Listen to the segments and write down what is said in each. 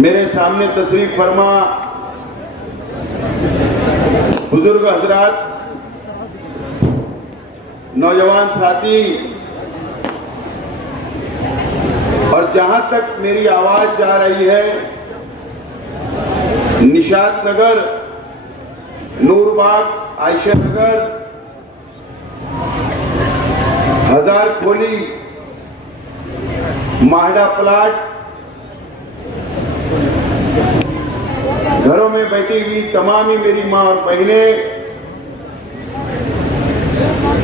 मेरे सामने तशरीफ फरमा बुजुर्ग हजरात, नौजवान साथी, और जहां तक मेरी आवाज जा रही है, निशात नगर, नूरबाग, आयशा नगर, हजार खोली, माहडा प्लाट, घरों में बैठी हुई तमाम ही मेरी मां और बहनें,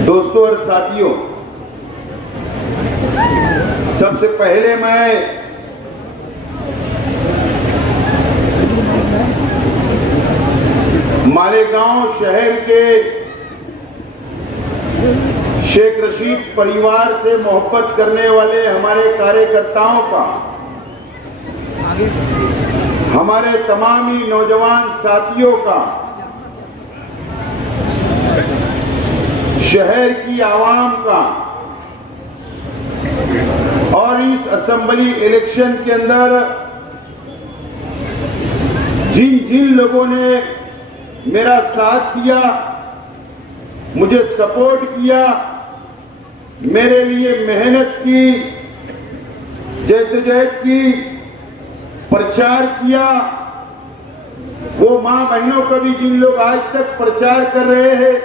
दोस्तों और साथियों, सबसे पहले मैं मालेगांव शहर के शेख रशीद परिवार से मोहब्बत करने वाले हमारे कार्यकर्ताओं का, हमारे तमाम ही नौजवान साथियों का, शहर की आवाम का और इस असेंबली इलेक्शन के अंदर जिन जिन लोगों ने मेरा साथ दिया, मुझे सपोर्ट किया, मेरे लिए मेहनत की, जद्दोजहद की, प्रचार किया, वो मां बहनों का भी जिन लोग आज तक प्रचार कर रहे हैं,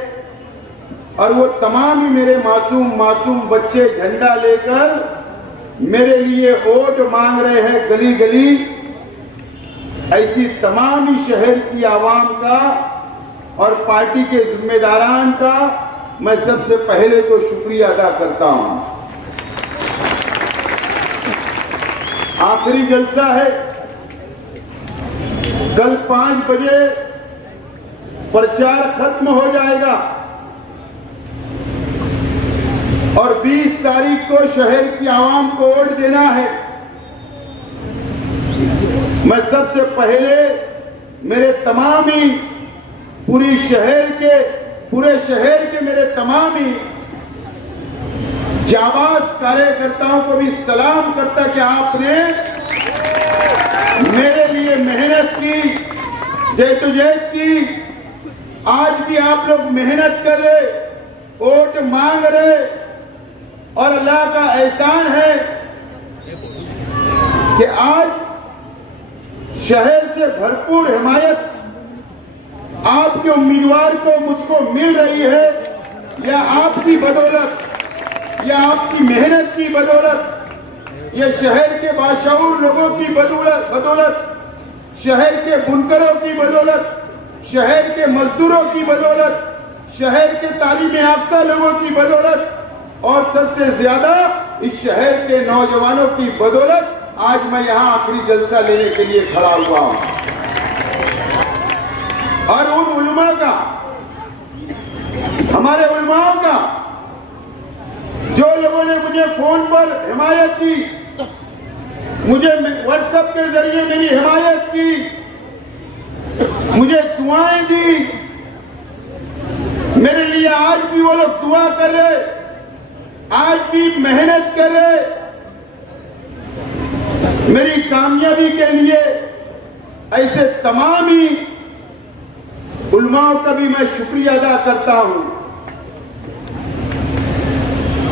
और वो तमाम ही मेरे मासूम बच्चे झंडा लेकर मेरे लिए वोट मांग रहे हैं गली गली, ऐसी तमाम ही शहर की आवाम का और पार्टी के जिम्मेदारान का मैं सबसे पहले तो शुक्रिया अदा करता हूं। आखिरी जलसा है, कल 5 बजे प्रचार खत्म हो जाएगा और 20 तारीख को शहर की आवाम को वोट देना है। मैं सबसे पहले मेरे तमाम ही पूरे शहर के मेरे तमाम ही जाबाज कार्यकर्ताओं को भी सलाम करता कि आपने मेरे लिए मेहनत की, जद्दोजहद की, आज भी आप लोग मेहनत कर रहे, वोट मांग रहे, और अल्लाह का एहसान है कि आज शहर से भरपूर हिमायत आपके उम्मीदवार को मुझको मिल रही है, या आपकी बदौलत, या आपकी मेहनत की बदौलत, या शहर के बाशऊर लोगों की बदौलत, शहर के बुनकरों की बदौलत, शहर के मजदूरों की बदौलत, शहर के तालीम याफ्ता लोगों की बदौलत, और सबसे ज्यादा इस शहर के नौजवानों की बदौलत आज मैं यहां आखिरी जलसा लेने के लिए खड़ा हुआ हूं। और उन उलमा का, हमारे उलमाओं का, जो लोगों ने मुझे फोन पर हिमायत दी, मुझे व्हाट्सएप के जरिए मेरी हिमायत की, मुझे दुआएं दी, मेरे लिए आज भी वो लोग दुआ कर रहे, आज भी मेहनत कर रहे, मेरी कामयाबी के लिए, ऐसे तमाम ही उलमाओं का भी मैं शुक्रिया अदा करता हूं।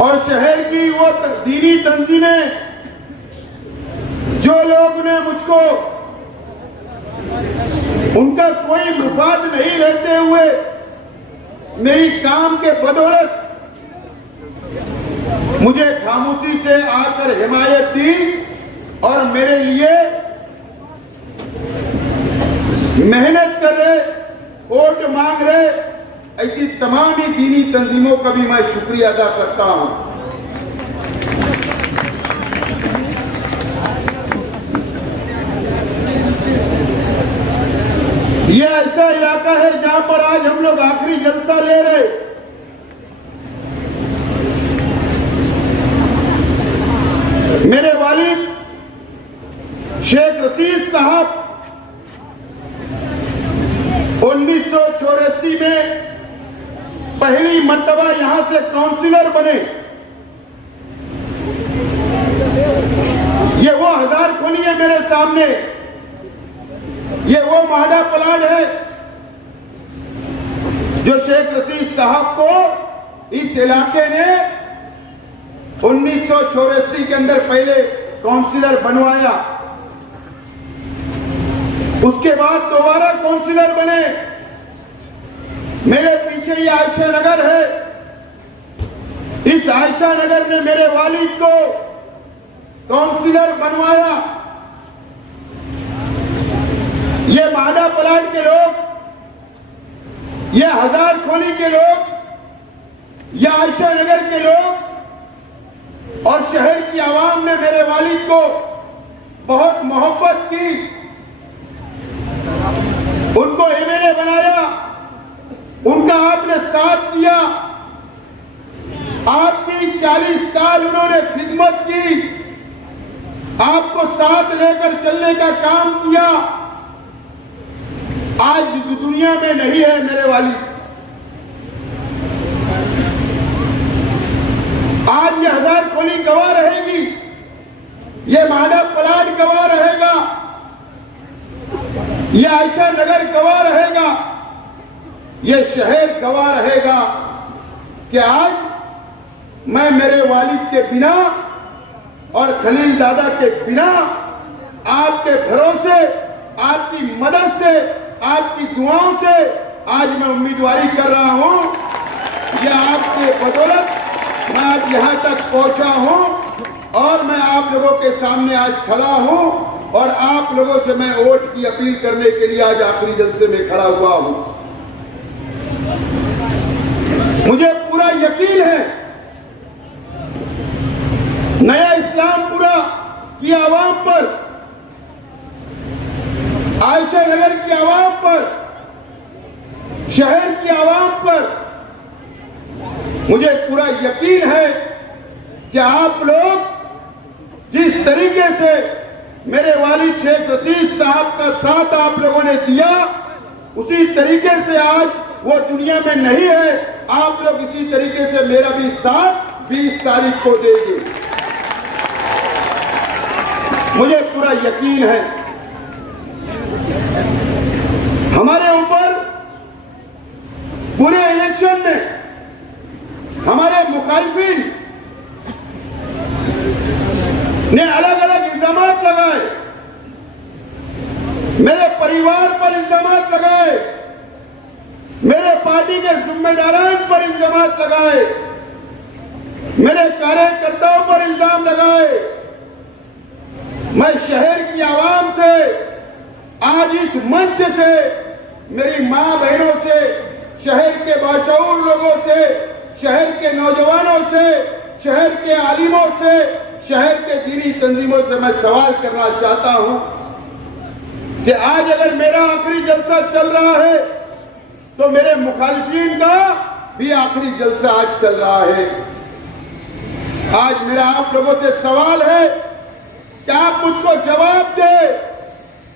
और शहर की वो दीनी तंजीमें, जो लोग ने मुझको, उनका कोई मुफाद नहीं रहते हुए मेरी काम के बदौलत मुझे खामोशी से आकर हिमायत दी और मेरे लिए मेहनत कर रहे, वोट मांग रहे, ऐसी तमाम ही दीनी तंजीमों का भी मैं शुक्रिया अदा करता हूं। ये ऐसा इलाका है जहां पर आज हम लोग आखिरी जलसा ले रहे। मेरे वालिद शेख रशीद साहब 1984 में पहली मर्तबा यहां से काउंसिलर बने। ये वो हजार खोली है मेरे सामने ये वो माडा प्लान है जो शेख रशीद साहब को इस इलाके ने 1984 के अंदर पहले काउंसिलर बनवाया, उसके बाद दोबारा काउंसिलर बने। मेरे पीछे ये आयशा नगर है, इस आयशा नगर ने मेरे वालिद को काउंसिलर बनवाया। ये माडा प्लाट के लोग, ये हजार खोली के लोग, ये आयशा नगर के लोग और शहर की आवाम ने मेरे वालिद को बहुत मोहब्बत की, उनको एमएलए बनाया, उनका आपने साथ दिया, आपकी 40 साल उन्होंने खिदमत की, आपको साथ लेकर चलने का काम किया। आज दुनिया में नहीं है मेरे वालिद, आज ये हजार खोली गवाह रहेगी, ये माडा प्लाट गवाह रहेगा, ये आयशा नगर गवाह रहेगा, ये शहर गवाह रहेगा कि आज मैं मेरे वालिद के बिना और खलील दादा के बिना आपके भरोसे, आपकी मदद से, आपकी दुआओं से आज मैं उम्मीदवारी कर रहा हूं। यह आपके बदौलत मैं आज यहां तक पहुंचा हूं और मैं आप लोगों के सामने आज खड़ा हूं और आप लोगों से मैं वोट की अपील करने के लिए आज आखिरी जलसे में खड़ा हुआ हूं। मुझे पूरा यकीन है नया इस्लामपुरा की आवाम पर, आयशा नगर की आवाम पर, शहर की आवाम पर मुझे पूरा यकीन है कि आप लोग जिस तरीके से मेरे वालिद शेख रशीद साहब का साथ आप लोगों ने दिया, उसी तरीके से आज वो दुनिया में नहीं है, आप लोग इसी तरीके से मेरा भी साथ 20 तारीख को देंगे। मुझे पूरा यकीन है हमारे ऊपर पूरे इलेक्शन में हमारे मुखालिफिन ने अलग अलग इल्जाम लगाए, मेरे परिवार पर इल्जाम लगाए, मेरे पार्टी के जिम्मेदारान पर इल्जाम लगाए, मेरे कार्यकर्ताओं पर इल्जाम लगाए। मैं शहर की आवाम से आज इस मंच से, मेरी मां बहनों से, शहर के बाशऊर लोगों से, शहर के नौजवानों से, शहर के आलिमों से, शहर के दीनी तंजीमों से मैं सवाल करना चाहता हूं कि आज अगर मेरा आखिरी जलसा चल रहा है तो मेरे मुखालिफिन का भी आखिरी जलसा आज चल रहा है। आज मेरा आप लोगों से सवाल है कि आप मुझको जवाब दे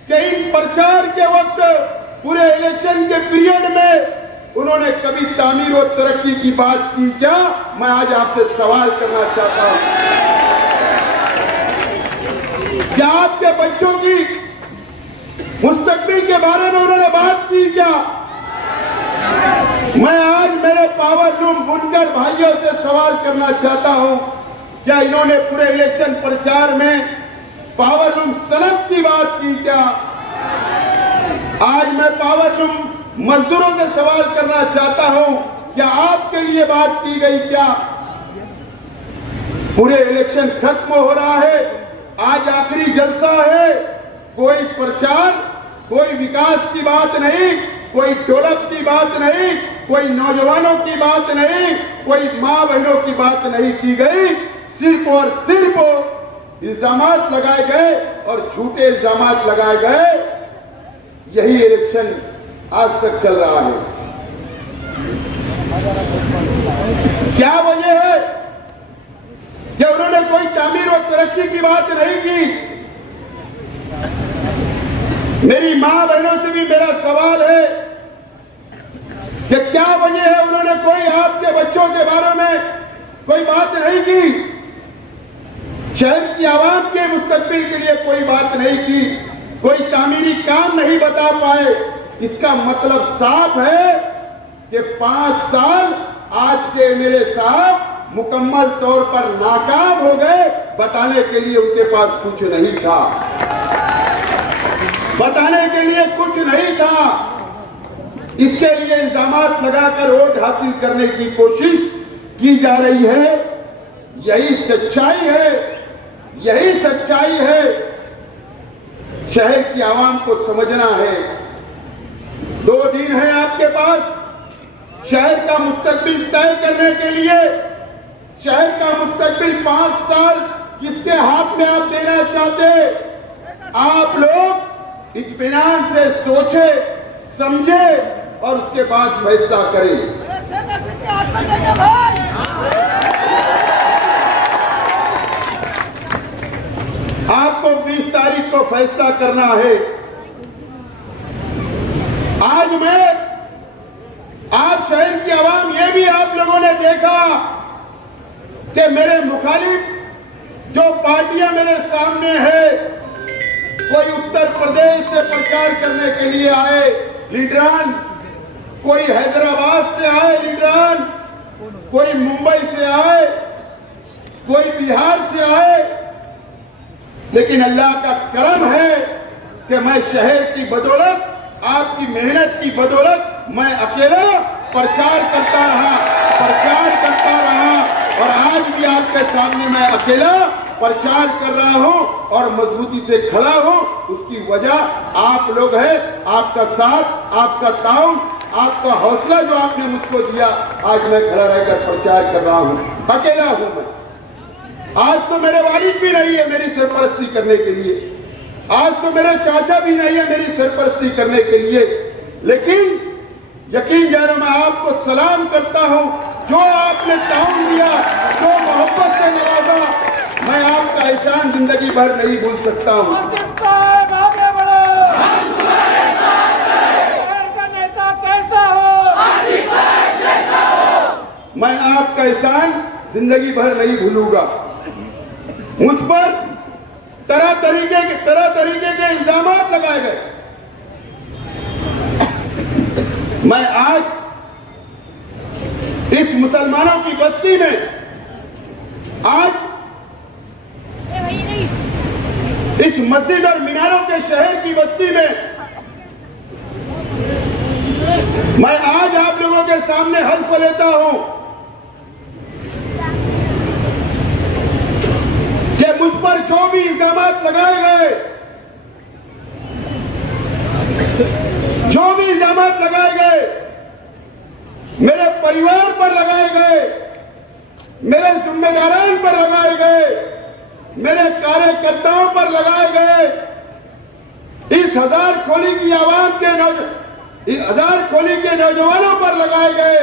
कि इन प्रचार के वक्त पूरे इलेक्शन के पीरियड में उन्होंने कभी तामीर और तरक्की की बात की क्या? मैं आज आपसे सवाल करना चाहता हूं। क्या आपके बच्चों की मुस्तकबिल के बारे में उन्होंने बात की क्या? मैं आज मेरे पावर लूम बुनकर भाइयों से सवाल करना चाहता हूं, क्या इन्होंने पूरे इलेक्शन प्रचार में पावर लूम सनद की बात की क्या? आज मैं पावर लूम मजदूरों से सवाल करना चाहता हूं, क्या आपके लिए बात की गई क्या? पूरे इलेक्शन खत्म हो रहा है, आज आखिरी जलसा है, कोई प्रचार, कोई विकास की बात नहीं, कोई डेवलप की बात नहीं, कोई नौजवानों की बात नहीं, कोई मां बहनों की बात नहीं की गई। सिर्फ और सिर्फ इल्जामात लगाए गए और झूठे इल्जामात लगाए गए। यही इलेक्शन आज तक चल रहा है। क्या वजह है कि उन्होंने कोई तामीर और तरक्की की बात नहीं की? मेरी मां बहनों से भी मेरा सवाल है कि क्या वजह है उन्होंने कोई आपके बच्चों के बारे में कोई बात नहीं की? शहर की आवाम के मुस्तकबिल के लिए कोई बात नहीं की, कोई तामीरी काम नहीं बता पाए, इसका मतलब साफ है कि 5 साल आज के एमएलए साहब मुकम्मल तौर पर नाकाम हो गए। बताने के लिए उनके पास कुछ नहीं था, बताने के लिए कुछ नहीं था। इसके लिए इल्जामात लगाकर वोट हासिल करने की कोशिश की जा रही है। यही सच्चाई है, यही सच्चाई है। शहर की आवाम को समझना है। 2 दिन है आपके पास शहर का मुस्तकबिल तय करने के लिए। शहर का मुस्तकबिल 5 साल किसके हाथ में आप देना चाहते? आप लोग इत्मीनान से सोचे, समझे और उसके बाद फैसला करें। आपको 20 तारीख को फैसला करना है। आज आप शहर की आवाम, ये भी आप लोगों ने देखा कि मेरे मुखालिफ जो पार्टियां मेरे सामने है, कोई उत्तर प्रदेश से प्रचार करने के लिए आए लीडरान, कोई हैदराबाद से आए लीडरान, कोई मुंबई से आए, कोई बिहार से आए, लेकिन अल्लाह का करम है कि मैं शहर की बदौलत, आपकी मेहनत की बदौलत मैं अकेला प्रचार करता रहा और आज भी आपके सामने मैं अकेला प्रचार कर रहा हूं और मजबूती से खड़ा हूं। उसकी वजह आप लोग हैं, आपका साथ, आपका ताउन, आपका हौसला जो आपने मुझको दिया, आज मैं खड़ा रहकर प्रचार कर रहा हूं। अकेला हूं मैं। आज तो मेरे वालिद भी नहीं है मेरी सरपरस्ती करने के लिए, आज तो मेरे चाचा भी नहीं है मेरी सरपरस्ती करने के लिए, लेकिन यकीन जानो मैं आपको सलाम करता हूं। जो आपने ताउन दिया, जो मोहब्बत से नवाजा, मैं आपका एहसान जिंदगी भर नहीं भूल सकता हूं। मैं आपका एहसान जिंदगी भर नहीं भूलूंगा। मुझ पर तरह तरीके के इल्जामात लगाए गए। मैं आज इस मुसलमानों की बस्ती में, आज इस मस्जिद और मीनारों के शहर की बस्ती में, मैं आज आप लोगों के सामने हल्फ लेता हूं कि मुझ पर जो भी इल्जामात लगाए गए, जो भी इल्जामात लगाए गए, मेरे परिवार पर लगाए गए, मेरे जिम्मेदारान पर लगाए गए, मेरे कार्यकर्ताओं पर लगाए गए, इस हजार खोली की आवाम के नौजवानों पर लगाए गए,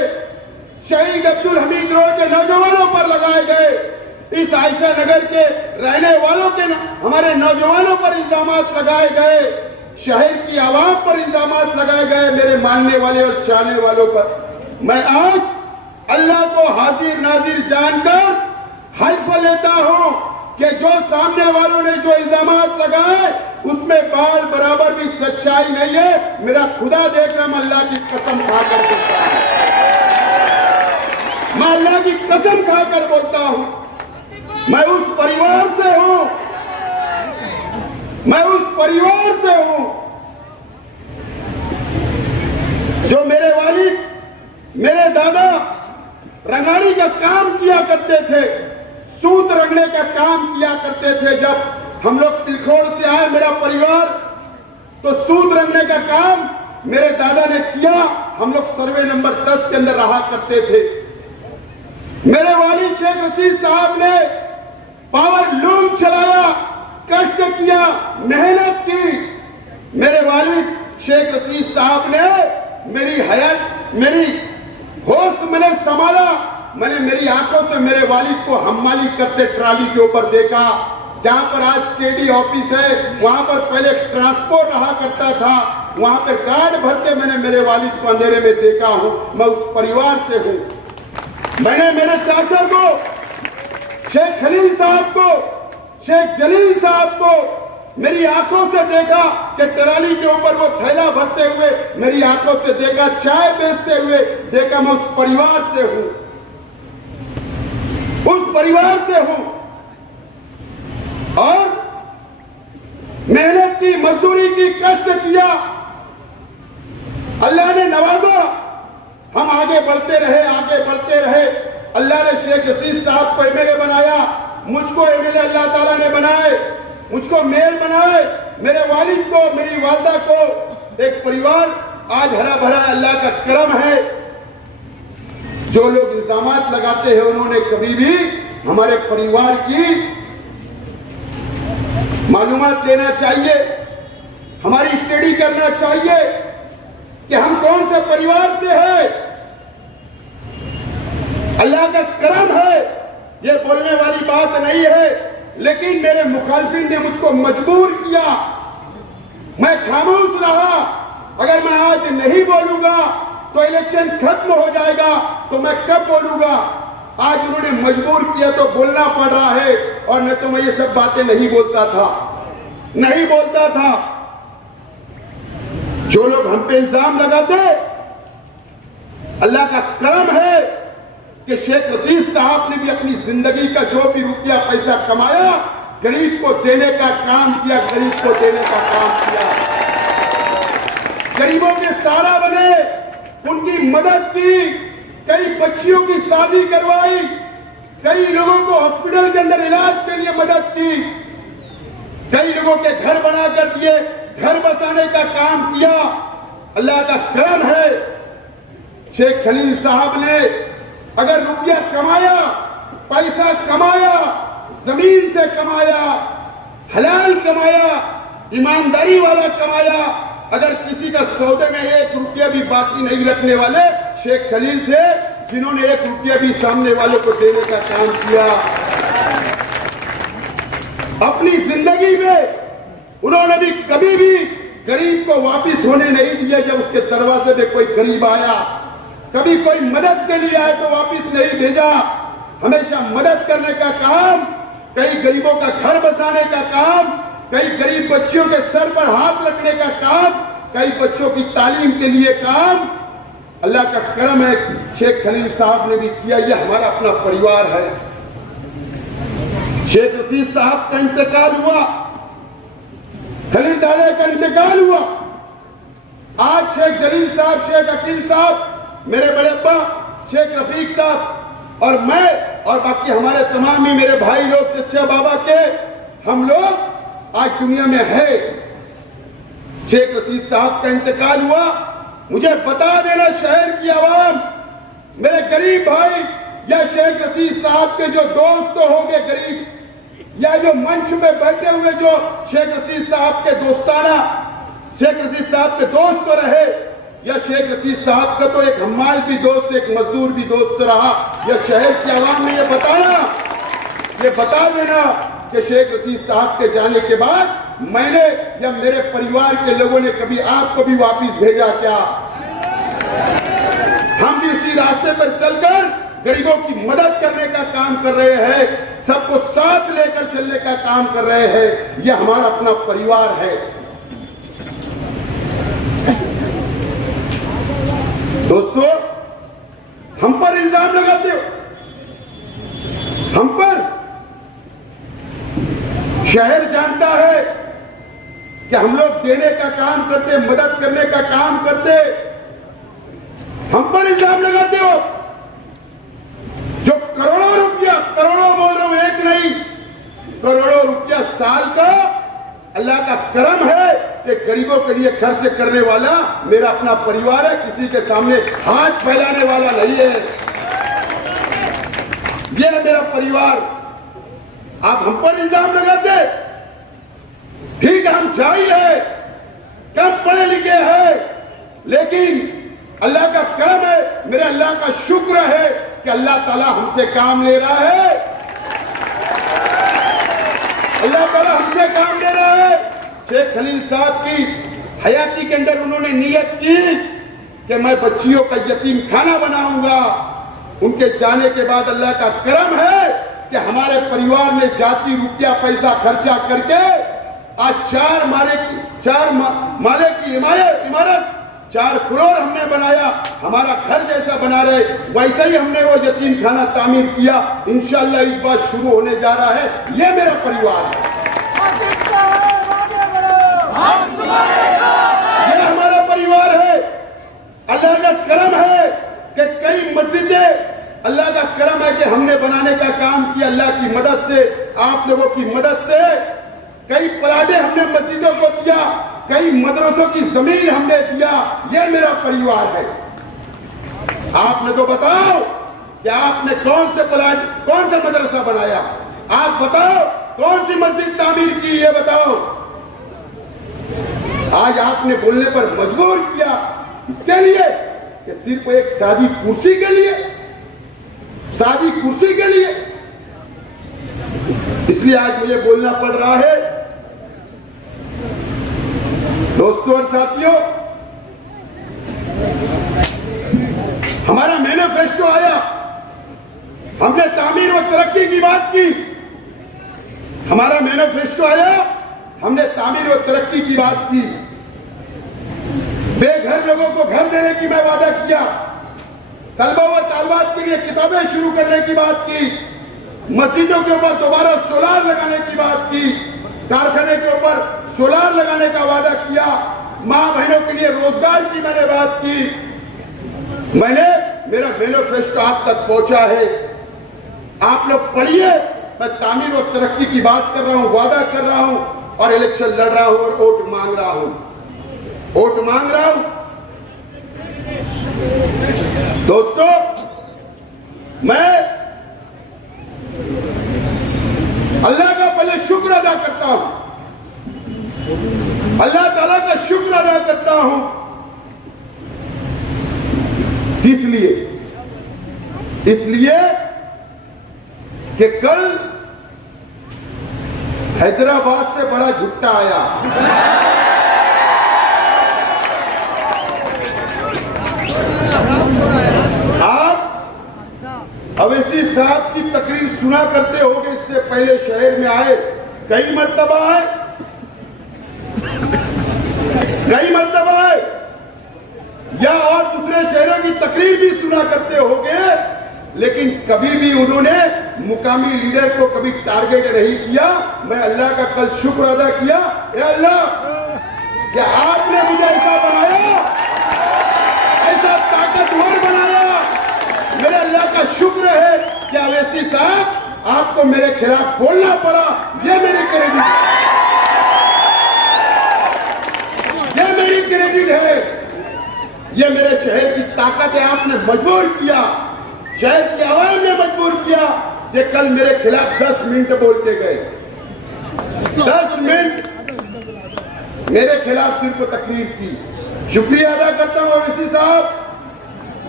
शहीद अब्दुल हमीद रोड के नौजवानों पर लगाए गए, इस आयशा नगर के रहने वालों के हमारे नौजवानों पर इल्जामात लगाए गए, शहर की आवाम पर इल्जामात लगाए गए, मेरे मानने वाले और चाहने वालों पर। मैं आज अल्लाह को हाजिर नाजिर जानकर हल्फ लेता हूं कि जो सामने वालों ने जो इल्जामात लगाए उसमें बाल बराबर भी सच्चाई नहीं है। मेरा खुदा देख रहा, मैं अल्लाह की कसम खाकर बोलता हूं, मैं अल्लाह की कसम खाकर बोलता हूं। मैं उस परिवार से हूं, मैं उस परिवार से हूं जो मेरे वालिद, मेरे दादा रंगारी का काम किया करते थे, सूत रंगने का काम किया करते थे। जब हम लोग तिलखोड़ से आए मेरा परिवार, तो सूत रंगने का काम मेरे दादा ने किया। हम लोग सर्वे नंबर 10 के अंदर रहा करते थे। मेरे वालिद शेख रशीद साहब ने पावर लूम चलाया, कष्ट किया, मेहनत की। मेरे वालिद शेख रशीद साहब ने मेरी हयात, मेरी होश मैंने संभाला। मैंने मेरी आंखों से मेरे वालिद को हम्माली करते ट्राली के ऊपर देखा। जहां पर आज केडी ऑफिस है, वहां पर पहले ट्रांसपोर्ट रहा करता था, वहां पर गार्ड भरते मैंने मेरे वालिद को अंधेरे में देखा हूं। मैं उस परिवार से हूं। मैंने मेरे चाचा को, शेख खलील साहब को, शेख जलील साहब को, मेरी आंखों से देखा कि ट्राली के ऊपर वो थैला भरते हुए, मेरी आंखों से देखा चाय बेचते हुए, देखा मैं उस परिवार से हूं, उस परिवार से हूं। और मेहनत की, मजदूरी की, कष्ट किया, अल्लाह ने नवाजा, हम आगे बढ़ते रहे, आगे बढ़ते रहे। अल्लाह ने शेख रशीद साहब को एमएलए बनाया, मुझको एमएलए अल्लाह ताला ने बनाए, मुझको मेयर बनाए, मेरे वालिद को, मेरी वालदा को एक परिवार आज हरा भरा अल्लाह का करम है। जो लोग इल्जामात लगाते हैं उन्होंने कभी भी हमारे परिवार की मालूमात लेना चाहिए, हमारी स्टडी करना चाहिए कि हम कौन से परिवार से हैं। अल्लाह का करम है, ये बोलने वाली बात नहीं है, लेकिन मेरे मुखालफिन ने मुझको मजबूर किया, मैं खामोश रहा। अगर मैं आज नहीं बोलूंगा तो इलेक्शन खत्म हो जाएगा, तो मैं कब बोलूंगा। आज उन्होंने मजबूर किया तो बोलना पड़ रहा है, और न तो मैं ये सब बातें नहीं बोलता था, नहीं बोलता था। जो लोग हम पे इल्जाम लगाते, अल्लाह का करम है कि शेख रशीद साहब ने भी अपनी जिंदगी का जो भी रुपया पैसा कमाया, गरीब को देने का काम किया, गरीब को देने का काम किया, गरीबों के सहारा बने, उनकी मदद की, कई बच्चियों की शादी करवाई, कई लोगों को हॉस्पिटल के अंदर इलाज के लिए मदद की, कई लोगों के घर बना कर दिए, घर बसाने का काम किया। अल्लाह का करम है। शेख खलील साहब ने अगर रुपया कमाया, पैसा कमाया, जमीन से कमाया, हलाल कमाया, ईमानदारी वाला कमाया, अगर किसी का सौदे में एक रुपया भी बाकी नहीं रखने वाले शेख खलील थे, जिन्होंने एक रुपया भी सामने वालों को देने का काम किया। अपनी जिंदगी में उन्होंने भी कभी भी गरीब को वापिस होने नहीं दिया। जब उसके दरवाजे में कोई गरीब आया, कभी कोई मदद के लिए आया तो वापिस नहीं भेजा, हमेशा मदद करने का काम, कई गरीबों का घर बसाने का काम, कई गरीब बच्चियों के सर पर हाथ रखने का काम, कई बच्चों की तालीम के लिए काम। अल्लाह का करम है, शेख खलील साहब ने भी किया। यह हमारा अपना परिवार है। शेख रशीद साहब का इंतकाल हुआ, खलील दादा का इंतकाल हुआ, आज शेख जलील साहब, शेख अकील साहब, मेरे बड़े अब्बा शेख रफीक साहब और मैं और बाकी हमारे तमाम ही मेरे भाई लोग, चचा बाबा के, हम लोग आज दुनिया में है। शेख रशीद साहब का इंतकाल हुआ, मुझे बता देना शहर की आवाम, मेरे गरीब भाई, या शेख रशीद साहब के जो दोस्त होंगे गरीब, या जो मंच में बैठे हुए जो शेख रशीद साहब के दोस्ताना, शेख रशीद साहब के दोस्त रहे, या शेख रशीद साहब का तो एक हम्माल भी दोस्त, एक मजदूर भी दोस्त रहा, या शहर की आवाम ने ये बता देना कि शेख रशीद साहब के जाने के बाद मैंने या मेरे परिवार के लोगों ने कभी आपको भी वापिस भेजा क्या? हम भी उसी रास्ते पर चलकर गरीबों की मदद करने का काम कर रहे हैं, सबको साथ लेकर चलने का काम कर रहे हैं। यह हमारा अपना परिवार है। दोस्तों, हम पर इल्जाम लगाते हो, हम पर शहर जानता है कि हम लोग देने का काम करते, मदद करने का काम करते, हम पर इल्जाम लगाते हो। जो करोड़ों रुपया, करोड़ों बोल रहा हूं, एक नहीं, करोड़ों रुपया साल का अल्लाह का करम है कि गरीबों के लिए खर्च करने वाला मेरा अपना परिवार है, किसी के सामने हाथ फैलाने वाला नहीं है। यह है मेरा परिवार। आप हम पर इल्जाम लगाते, ठीक है, हम जाहिल है, कम पढ़े लिखे हैं, लेकिन अल्लाह का करम है, मेरे अल्लाह का शुक्र है कि अल्लाह ताला हमसे काम ले रहा है, अल्लाह ताला हमसे काम ले रहा है। शेख खलील साहब की हयाती के अंदर उन्होंने नियत की कि मैं बच्चियों का यतीम खाना बनाऊंगा। उनके जाने के बाद अल्लाह का करम है कि हमारे परिवार ने जाती रुपया पैसा खर्चा करके आज 4 माले की इमारत 4 फ्लोर हमने बनाया, हमारा घर जैसा बना रहे वैसा ही हमने वो यतीम खाना तामीर किया। इंशाअल्लाह इस बार शुरू होने जा रहा है। ये मेरा परिवार है, ये हमारा परिवार है। अल्लाह का करम है कि कई मस्जिदें, अल्लाह का करम है कि हमने बनाने का काम किया। अल्लाह की मदद से, आप लोगों की मदद से कई प्लाटे हमने मस्जिदों को दिया, कई मदरसों की जमीन हमने दिया। ये मेरा परिवार है। आपने तो बताओ कि आपने कौन से प्लाट, कौन सा मदरसा बनाया? आप बताओ कौन सी मस्जिद तामीर की? ये बताओ। आज आपने बोलने पर मजबूर किया, इसके लिए कि सिर्फ एक सादी कुर्सी के लिए, सादी कुर्सी के लिए। इसलिए आज मुझे बोलना पड़ रहा है। दोस्तों और साथियों, हमारा मैनिफेस्टो आया, हमने तामीर और तरक्की की बात की। हमारा मैनिफेस्टो आया, हमने तामीर और तरक्की की बात की। बेघर लोगों को घर देने की मैं वादा किया। तलबा व तालबात के लिए किताबें शुरू करने की बात की। मस्जिदों के ऊपर दोबारा सोलार लगाने की बात की। कारखाने के ऊपर सोलार लगाने का वादा किया। मां बहनों के लिए रोजगार की मैंने बात की। मेरा मैनिफेस्टो आप तक पहुंचा है। आप लोग पढ़िए। मैं तामीर और तरक्की की बात कर रहा हूं, वादा कर रहा हूं और इलेक्शन लड़ रहा हूं और वोट मांग रहा हूं, वोट मांग रहा हूं। दोस्तों, मैं अल्लाह का पहले शुक्र अदा करता हूं, अल्लाह ताला का शुक्र अदा करता हूं। इसलिए कि कल हैदराबाद से बड़ा झुट्टा आया। आप अवैसी साहब की तकरीर सुना करते होंगे, इससे पहले शहर में आए, कई मर्तबा आए, या और दूसरे शहरों की तकरीर भी सुना करते होंगे, लेकिन कभी भी उन्होंने मुकामी लीडर को कभी टारगेट नहीं किया। मैं अल्लाह का कल शुक्र अदा किया, या अल्लाह कि आपने मुझे ऐसा बनाया, ऐसा ताकतवर बनाया। मेरे अल्लाह का शुक्र है कि अवैसी साहब आपको मेरे खिलाफ बोलना पड़ा। ये मेरी क्रेडिट, ये मेरी क्रेडिट है। ये मेरे शहर की ताकत है। आपने मजबूर किया, शहर की आवाम ने मजबूर किया कि कल मेरे खिलाफ 10 मिनट बोलते गए। 10 मिनट मेरे खिलाफ सिर्फ तकरीर की। शुक्रिया अदा करता हूं अवैसी साहब,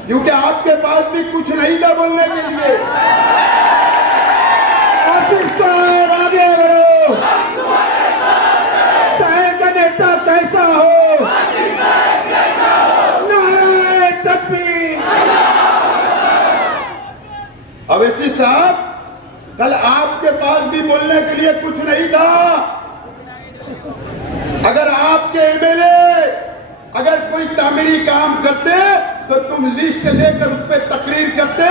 क्योंकि आपके पास भी कुछ नहीं था बोलने के लिए। आसिफ साहब आगे बढ़ो। शहर का नेता कैसा हो, नारे तकबीर। अवैसी साहब, कल आपके पास भी बोलने के लिए कुछ नहीं था। अगर आपके एमएलए अगर कोई तामीरी काम करते तो तुम लिस्ट लेकर उस पर तकरीर करते,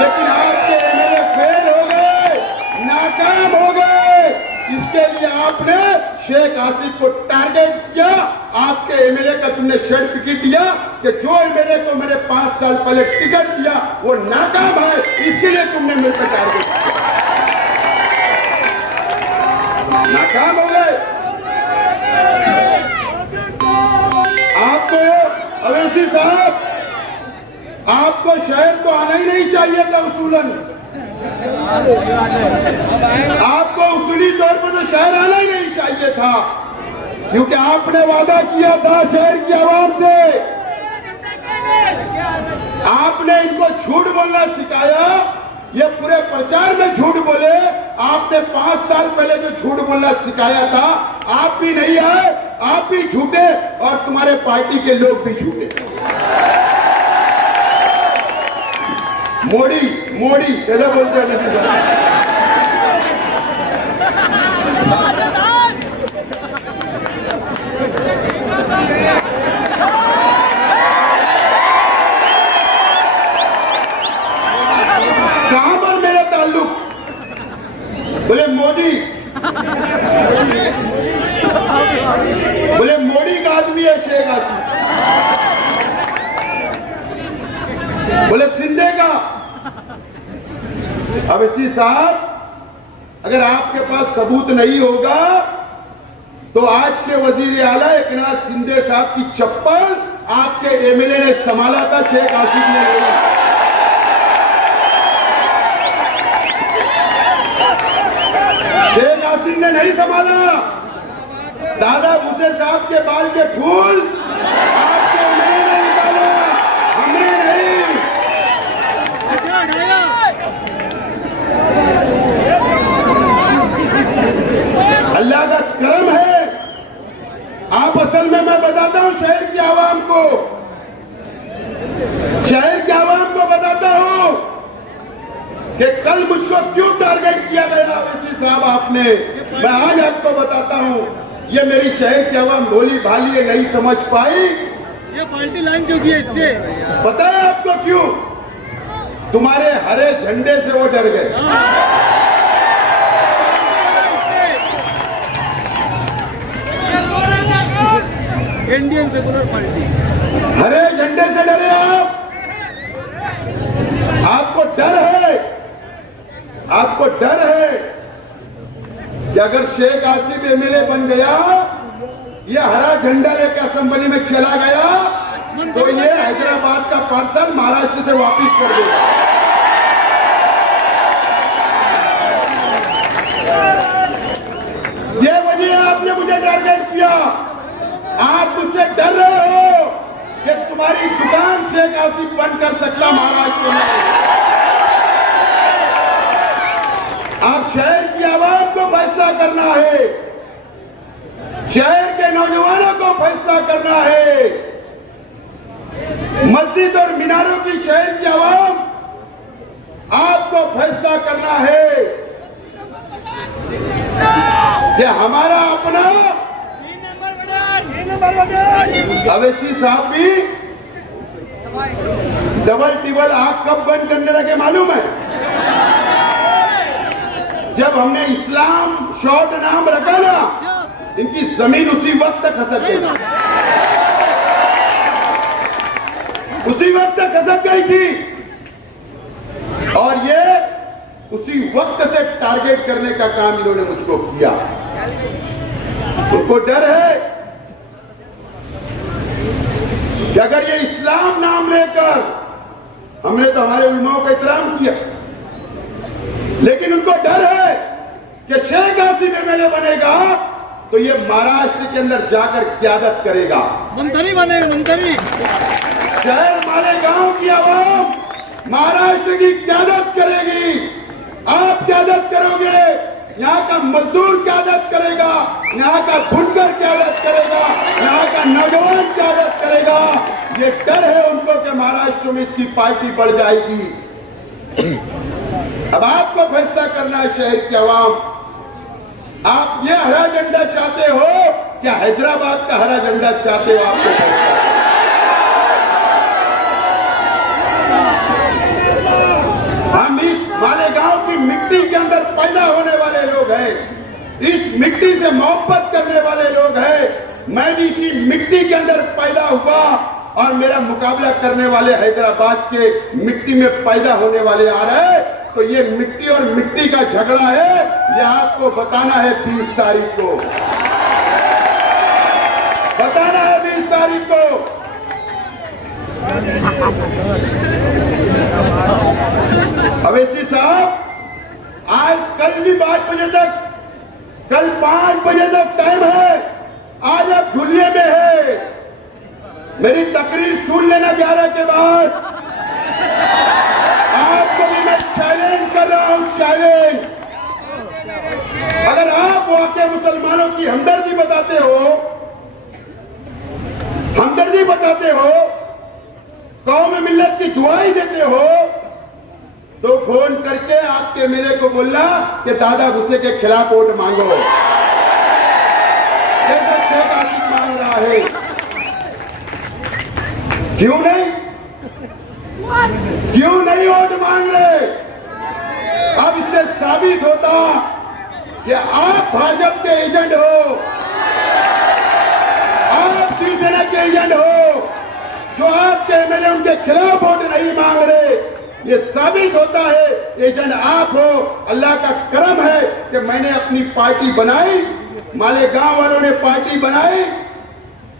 लेकिन आपके एमएलए फेल हो गए, नाकाम हो गए। इसके लिए आपने शेख आसिफ को टारगेट किया। आपके एमएलए का तुमने सर्टिफिकेट दिया कि जो एमएलए को मैंने 5 साल पहले टिकट दिया वो नाकाम है, इसके लिए तुमने मेरे पर टारगेट किया। नाकाम हो गए। आपको अवैसी साहब, आपको शहर तो आना ही नहीं चाहिए था उसूलन। आपको उसूली तौर पर तो शहर आना ही नहीं चाहिए था, क्योंकि आपने वादा किया था शहर की आवाम से। आपने इनको झूठ बोलना सिखाया। ये पूरे प्रचार में झूठ बोले। आपने 5 साल पहले जो झूठ बोलना सिखाया था, आप भी नहीं आए, आप भी झूठे और तुम्हारे पार्टी के लोग भी झूठे। मोदी कैसे बोलते हैं? बोले मोदी का आदमी है शेख आसिफ, बोले शिंदे का। अवैसी साहब, अगर आपके पास सबूत नहीं होगा तो आज के वजीर आला एकनाथ शिंदे साहब की चप्पल आपके एमएलए ने संभाला था, शेख आसिफ ने नहीं। शेख आसिफ ने नहीं संभाला। दादा भूसे साहब के बाल के फूल आपके एमएलए ने निकाला, हमने नहीं। अल्लाह का करम है। आप असल में, मैं बताता हूं शहर की आवाम को, शहर की आवाम को बताता हूं कि कल मुझको क्यों टारगेट किया गया अवैसी साहब आपने। मैं आज आपको बताता हूं, ये मेरी शहर की आवाम भोली भाली है, नहीं समझ पाई। ये पार्टी लाइन जो की है इससे पता है आपको क्यों? तुम्हारे हरे झंडे से वो डर गए। इंडियन सेकुलर पार्टी हरे झंडे से डरे आप। आपको डर है, आपको डर है कि अगर शेख आसिफ एमएलए बन गया, ये हरा झंडा लेकर असेंबली में चला गया तो ये हैदराबाद का पार्सल महाराष्ट्र से वापस कर देगा। ये वजह आपने मुझे टारगेट किया। आप मुझसे डर रहे हो कि तुम्हारी दुकान शेख आसिफ बंद कर सकता महाराष्ट्र में। आप शहर की आवाम को फैसला करना है, शहर के नौजवानों को फैसला करना है। मस्जिद और मीनारों की शहर की आवाम, आपको फैसला करना है कि हमारा अपना। अवैसी साहब भी डबल टिबल आग कब बंद करने लगे मालूम है? जब हमने इस्लाम शॉर्ट नाम रखा ना, इनकी जमीन उसी वक्त तक खसक गई, उसी वक्त तक खसक गई थी। और ये उसी वक्त से टारगेट करने का काम इन्होंने मुझको किया। उनको डर है कि अगर ये इस्लाम नाम लेकर, हमने तो हमारे उलमाओं का एहतराम किया, लेकिन उनको डर है कि शेख आसिफ एमएलए बनेगा तो ये महाराष्ट्र के अंदर जाकर क्यादत करेगा, मंत्री बनेगा, मंत्री। शहर मालेगांव की आवाम महाराष्ट्र की क्यादत करेगी। आप क्यादत करोगे, यहाँ का मजदूर क्यादत करेगा, यहाँ का बुनकर क्यादत करेगा, यहाँ का नौजवान क्यादत करेगा। ये डर है उनको कि महाराष्ट्र में इसकी पार्टी बढ़ जाएगी। अब आपको फैसला करना है शहर की आवाम, आप ये हरा झंडा चाहते हो क्या हैदराबाद का हरा झंडा चाहते हो? आपको फैसला। हम इस मालेगांव की मिट्टी के अंदर पैदा होने वाले लोग हैं, इस मिट्टी से मोहब्बत करने वाले लोग हैं। मैं भी इसी मिट्टी के अंदर पैदा हुआ और मेरा मुकाबला करने वाले हैदराबाद के मिट्टी में पैदा होने वाले आ रहे हैं। तो ये मिट्टी और मिट्टी का झगड़ा है, ये आपको बताना है 20 तारीख को, बताना है 20 तारीख को। अवैसी साहब, आज कल भी 5 बजे तक, कल 5 बजे तक टाइम है, आज आप धुलिये में है। मेरी तकरीर सुन लेना 11 के बाद। आपको भी मैं चैलेंज कर रहा हूं, चैलेंज। अगर आप वाकई मुसलमानों की हमदर्दी बताते हो, हमदर्दी बताते हो, कौम मिल्लत की दुआई देते हो, तो फोन करके आपके एमएलए को बोलना कि दादा भूसे के खिलाफ वोट मांगो, जैसे शेख आसिफ मांग रहा है। क्यों नहीं, क्यों नहीं वोट मांग रहे? अब इससे साबित होता कि आप भाजपा के एजेंट हो। के खिलाफ वोट नहीं मांग रहे। ये साबित होता है एजेंट आप हो। अल्लाह का करम है कि मैंने अपनी पार्टी बनाई, मालेगांव वालों ने पार्टी बनाई,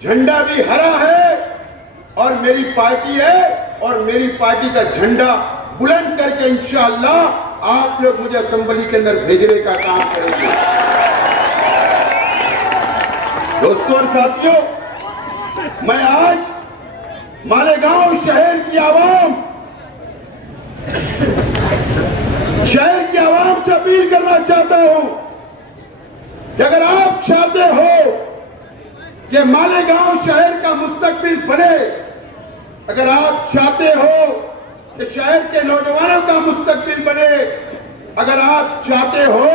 झंडा भी हरा है और मेरी पार्टी है, और मेरी पार्टी का झंडा बुलंद करके इंशाअल्लाह आप लोग मुझे असेंबली के अंदर भेजने का काम करेंगे। दोस्तों और साथियों, मैं आज मालेगांव शहर की आवाम से अपील करना चाहता हूं कि अगर आप चाहते हो कि मालेगांव शहर का मुस्तकबिल बने, अगर आप चाहते हो कि शहर के नौजवानों का मुस्तकबिल बने, अगर आप चाहते हो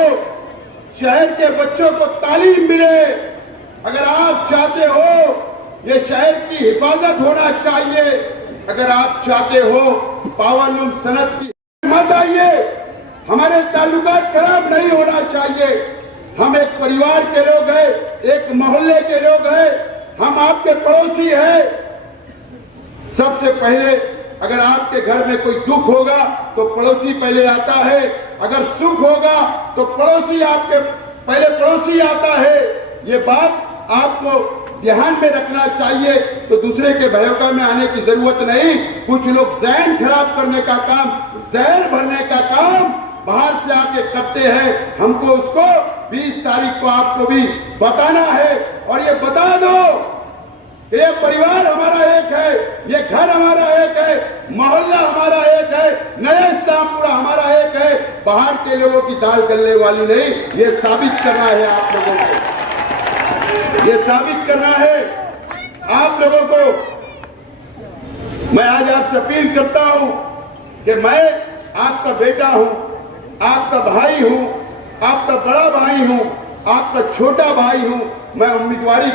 शहर के बच्चों को तालीम मिले, अगर आप चाहते हो ये शहर की हिफाजत होना चाहिए, अगर आप चाहते हो पावरलूम सनत की मत आइए, हमारे ताल्लुकात खराब नहीं होना चाहिए। हम एक परिवार के लोग हैं, एक मोहल्ले के लोग हैं, हम आपके पड़ोसी हैं। सबसे पहले अगर आपके घर में कोई दुख होगा तो पड़ोसी पहले आता है, अगर सुख होगा तो पड़ोसी आपके पहले पड़ोसी आता है। ये बात आपको ध्यान में रखना चाहिए। तो दूसरे के भयौका में आने की जरूरत नहीं। कुछ लोग ज़हन खराब करने का काम, जहर भरने का काम बाहर से आके करते हैं। हमको उसको 20 तारीख को आपको भी बताना है, और ये बता दो ये परिवार हमारा एक है, ये घर हमारा एक है, मोहल्ला हमारा एक है, नया इस्लामपुरा हमारा एक है। बाहर के लोगों की दाल गलने वाली नहीं। ये साबित करना है आप लोगों को, ये साबित करना है आप लोगों को। मैं आज आपसे अपील करता हूं कि मैं आपका बेटा हूं, आपका भाई हूं, आपका बड़ा भाई हूं, आपका छोटा भाई हूं। मैं उम्मीदवारी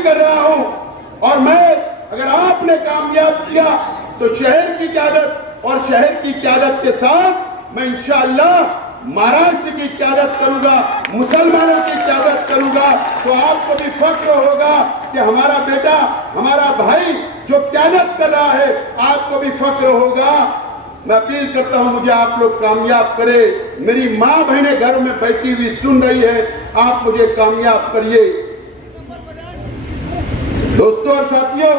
कर रहा हूं, और मैं अगर आपने कामयाब किया तो शहर की क़यादत और शहर की क़यादत के साथ मैं इंशाअल्लाह महाराष्ट्र की क़यादत करूंगा, मुसलमानों की क़यादत करूंगा। तो आपको भी फख्र होगा कि हमारा बेटा, हमारा भाई जो क़यादत कर रहा है, आपको भी फख्र होगा। मैं अपील करता हूं मुझे आप लोग कामयाब करें। मेरी माँ बहनें घर में बैठी हुई सुन रही है, आप मुझे कामयाब करिए। दोस्तों और साथियों,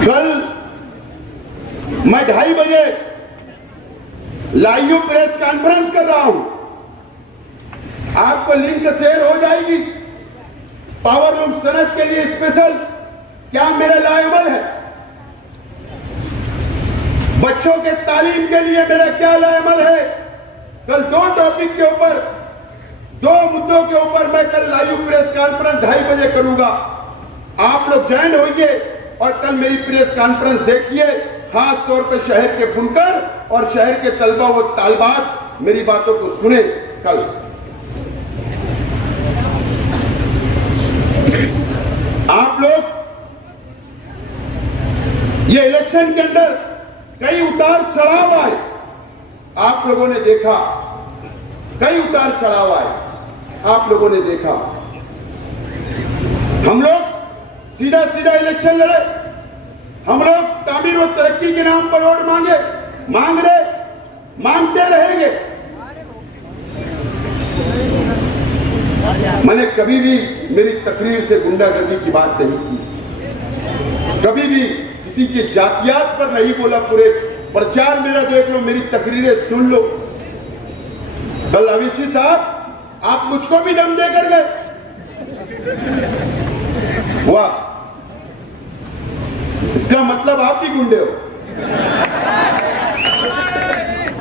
कल मैं 2:30 बजे लाइव प्रेस कॉन्फ्रेंस कर रहा हूं। आपको लिंक शेयर हो जाएगी। पावरलूम सनत के लिए स्पेशल क्या मेरा लाएमल है, बच्चों के तालीम के लिए मेरा क्या लाएमल है। कल 2 टॉपिक के ऊपर, 2 मुद्दों के ऊपर मैं कल लाइव प्रेस कॉन्फ्रेंस 2:30 बजे करूंगा। आप लोग ज्वाइन होइए और कल मेरी प्रेस कॉन्फ्रेंस देखिए। खास तौर पर शहर के बुनकर और शहर के तलबा व तालबात मेरी बातों को सुने। कल आप लोग ये इलेक्शन के अंदर कई उतार चढ़ाव आए, आप लोगों ने देखा, कई उतार चढ़ाव आए, आप लोगों ने देखा। हम लोग सीधा सीधा इलेक्शन लड़े, हम लोग तामीर और तरक्की के नाम पर वोट मांगते रहेंगे। मैंने कभी भी मेरी तकरीर से गुंडागर्दी की बात नहीं की, कभी भी किसी के जातियात पर नहीं बोला। पूरे प्रचार मेरा देख लो, मेरी तकरीरें सुन लो। कल अवीसी साहब आप मुझको भी दम देकर गए, वाह, इसका मतलब आप भी गुंडे हो,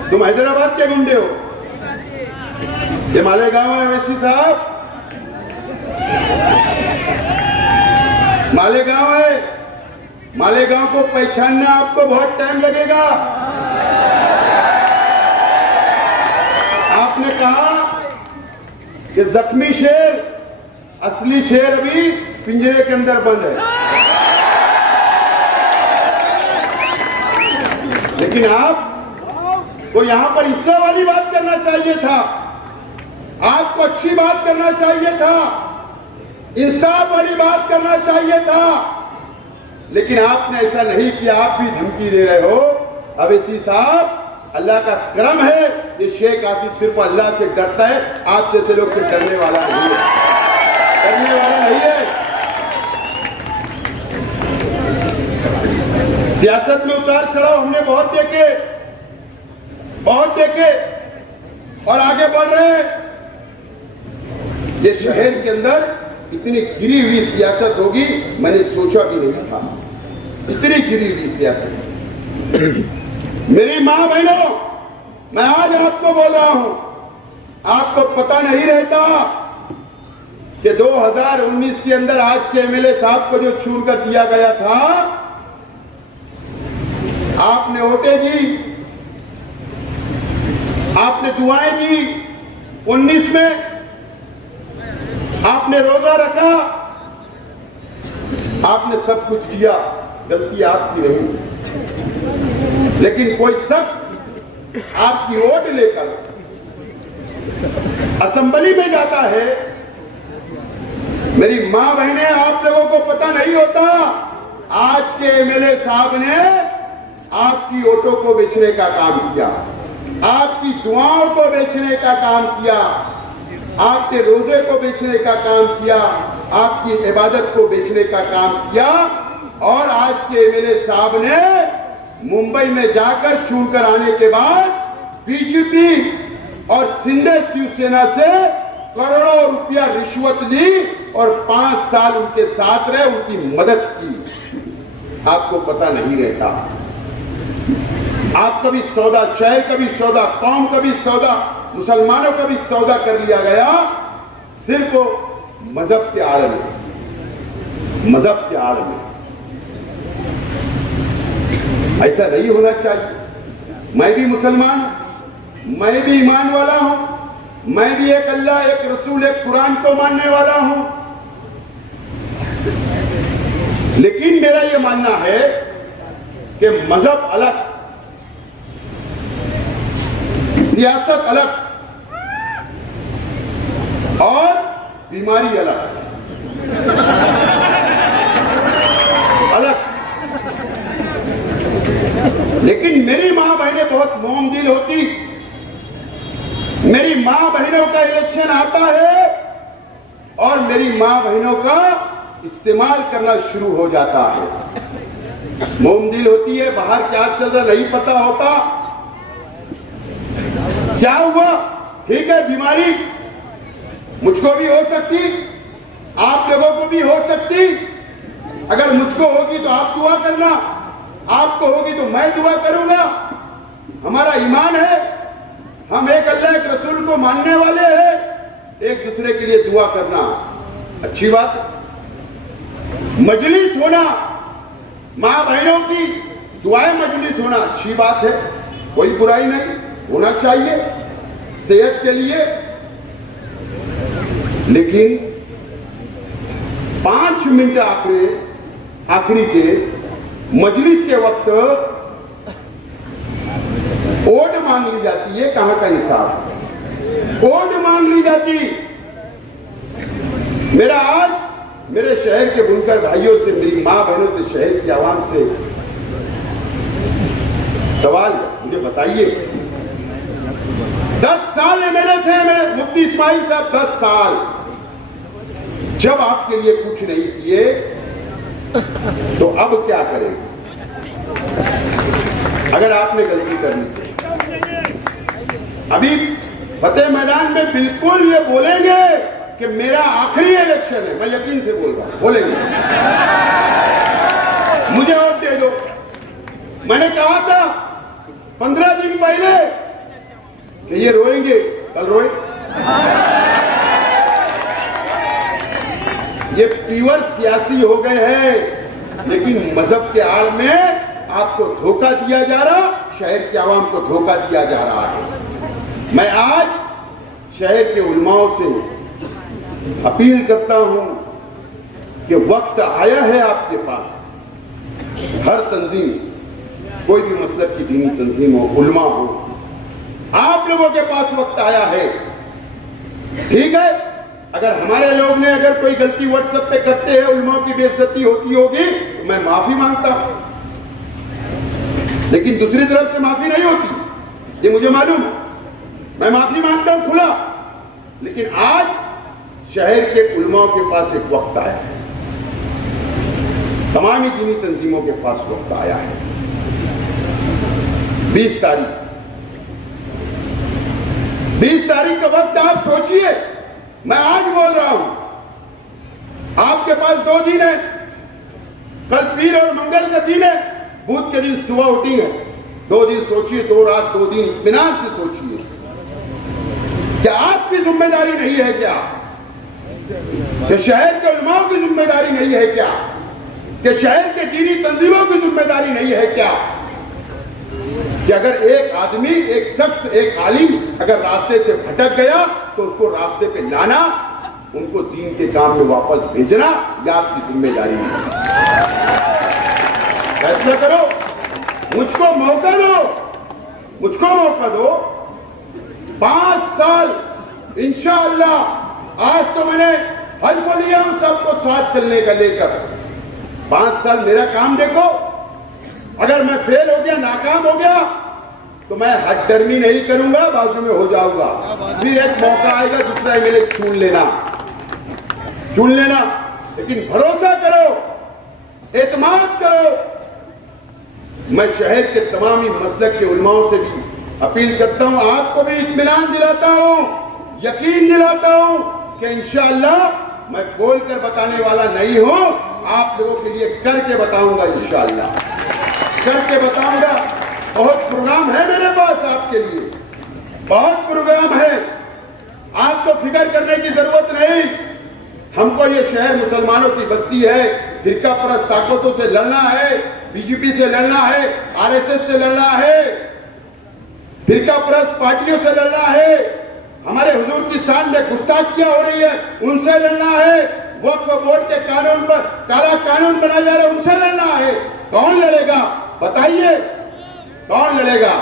तुम हैदराबाद के गुंडे हो। ये मालेगांव है अवीसी साहब, मालेगांव है। मालेगांव को पहचानने आपको बहुत टाइम लगेगा। आपने कहा कि जख्मी शेर, असली शेर अभी पिंजरे के अंदर बंद है, लेकिन आपको यहां पर हिस्सा वाली बात करना चाहिए था, आपको अच्छी बात करना चाहिए था। इंसाफ वाली बात करना चाहिए था, लेकिन आपने ऐसा नहीं किया। आप भी धमकी दे रहे हो। अवैसी साहब, अल्लाह का करम है ये शेख आसिफ सिर्फ अल्लाह से डरता है, आप जैसे लोग से डरने वाला नहीं है, डरने वाला नहीं है। सियासत में उतार चढ़ाव हमने बहुत देखे और आगे बढ़ रहे हैं। ये शहर के अंदर इतनी गिरी हुई सियासत होगी मैंने सोचा भी नहीं था, इतनी गिरी हुई सियासत। मेरी मां बहनों, मैं आज आपको बोल रहा हूं, आपको पता नहीं रहता कि 2019 के अंदर आज के एमएलए साहब को जो चुनकर दिया गया था, आपने वोटें दी, आपने दुआएं दी। 19 में आपने रोजा रखा, आपने सब कुछ किया, गलती आपकी नहीं। लेकिन कोई शख्स आपकी वोट लेकर असेंबली में जाता है। मेरी मां बहनें, आप लोगों को पता नहीं होता, आज के एमएलए साहब ने आपकी वोटों को बेचने का काम किया, आपकी दुआओं को बेचने का काम किया, आपके रोजे को बेचने का काम किया, आपकी इबादत को बेचने का काम किया। और आज के एमएलए साहब ने मुंबई में जाकर चुनकर आने के बाद बीजेपी और शिंदे शिवसेना से करोड़ों रुपया रिश्वत ली और 5 साल उनके साथ रहे, उनकी मदद की। आपको पता नहीं रहता। आप कभी सौदा, शहर का भी सौदा, कौम का भी सौदा, मुसलमानों का भी सौदा कर लिया गया, सिर्फ मजहब के आड़ में, मजहब के आड़ में। ऐसा नहीं होना चाहिए। मैं भी मुसलमान हूं, मैं भी ईमान वाला हूं, मैं भी एक अल्लाह, एक रसूल, एक कुरान को मानने वाला हूं। लेकिन मेरा यह मानना है कि मजहब अलग, सियासत अलग और बीमारी अलग। लेकिन मेरी मां बहनें बहुत मोम दिल होती। मेरी मां बहनों का इलेक्शन आता है और मेरी मां बहनों का इस्तेमाल करना शुरू हो जाता है। मोम दिल होती है, बाहर क्या चल रहा नहीं पता होता। क्या हुआ? ठीक है, बीमारी मुझको भी हो सकती, आप लोगों को भी हो सकती। अगर मुझको होगी तो आप दुआ करना, आपको होगी तो मैं दुआ करूंगा। हमारा ईमान है, हम एक अल्लाह एक रसूल को मानने वाले हैं। एक दूसरे के लिए दुआ करना अच्छी बात है। मजलिस होना, मां बहनों की दुआएं मजलिस होना अच्छी बात है, कोई बुराई नहीं, होना चाहिए सेहत के लिए। लेकिन 5 मिनट आखिरी के मजलिस के वक्त वोट मांग ली जाती है। कहां का इंसाफ? वोट मांग ली जाती। मेरा आज मेरे शहर के बुनकर भाइयों से, मेरी मां बहनों से, शहर की आवाम से सवाल है, मुझे बताइए, 10 साल एमएलए थे मेरे मुफ्ती इस्माइल साहब, 10 साल। जब आपके लिए कुछ नहीं किए तो अब क्या करेंगे? अगर आपने गलती करनी थी, अभी फतेह मैदान में बिल्कुल ये बोलेंगे कि मेरा आखिरी इलेक्शन है। मैं यकीन से बोल रहा हूं, बोलेंगे मुझे वोट दे दो। मैंने कहा था 15 दिन पहले कि ये रोएंगे, कल रोए। ये पीवर सियासी हो गए हैं, लेकिन मजहब के आड़ में आपको धोखा दिया जा रहा, शहर के आवाम को धोखा दिया जा रहा है। मैं आज शहर के उलमाओं से अपील करता हूं कि वक्त आया है आपके पास, हर तंजीम, कोई भी मसलब की दीनी तंजीम हो, उलमा हो, आप लोगों के पास वक्त आया है। ठीक है, अगर हमारे लोग ने अगर कोई गलती व्हाट्सएप पे करते हैं, उलमा की बेइज्जती होती होगी, तो मैं माफी मांगता हूं, लेकिन दूसरी तरफ से माफी नहीं होती, ये मुझे मालूम है। मैं माफी मांगता हूं खुला, लेकिन आज शहर के उलमा के पास एक वक्त आया है, तमामी दीनी तंजीमों के पास वक्त आया है। 20 तारीख का वक्त आप सोचिए, मैं आज बोल रहा हूं, आपके पास 2 दिन है, कल पीर और मंगल का दिन है, बुध के दिन सुबह उठेंगे, 2 दिन सोचिए, 2 रात 2 दिन इत्मीनान से सोचिए। क्या आपकी जिम्मेदारी नहीं है क्या? कि शहर के उलमाओं की जिम्मेदारी नहीं है क्या? कि शहर के दीनी तंजीमों की जिम्मेदारी नहीं है क्या? कि अगर एक आदमी, एक शख्स, एक आलिम अगर रास्ते से भटक गया तो उसको रास्ते पे लाना, उनको दीन के काम में वापस भेजना, यह आपकी जिम्मेदारी है। फैसला करो, मुझको मौका दो, मुझको मौका दो। 5 साल इंशाअल्लाह, आज तो मैंने हल्फ लिया हूं सबको साथ चलने का लेकर। 5 साल मेरा काम देखो, अगर मैं फेल हो गया, नाकाम हो गया, तो मैं हटदर्मी नहीं करूंगा, बाजू में हो जाऊंगा। फिर एक मौका आएगा, दूसरा एमएलए चुन लेना। लेकिन भरोसा करो, एतमाद करो। मैं शहर के तमामी मसलक के उलमाओं से भी अपील करता हूं, आपको भी इत्मीनान दिलाता हूं, यकीन दिलाता हूं कि इंशाअल्लाह मैं बोलकर बताने वाला नहीं हूं, आप लोगों के लिए करके बताऊंगा, इंशाअल्लाह करके बताऊंगा। बहुत प्रोग्राम है मेरे पास आपके लिए, बहुत प्रोग्राम है, आपको फिक्र करने की जरूरत नहीं। हमको ये शहर मुसलमानों की बस्ती है, फिरका परस्त ताकतों से लड़ना है, बीजेपी से लड़ना है, आरएसएस से लड़ना है, फिरका परस्त पार्टियों से लड़ना है, हमारे हुजूर की शान में गुस्ताखियां हो रही है, उनसे लड़ना है, वक्फ बोर्ड के कानून पर काला कानून बनाया जा रहा है, उनसे लड़ना है। कौन लड़ेगा बताइए, कौन लड़ेगा?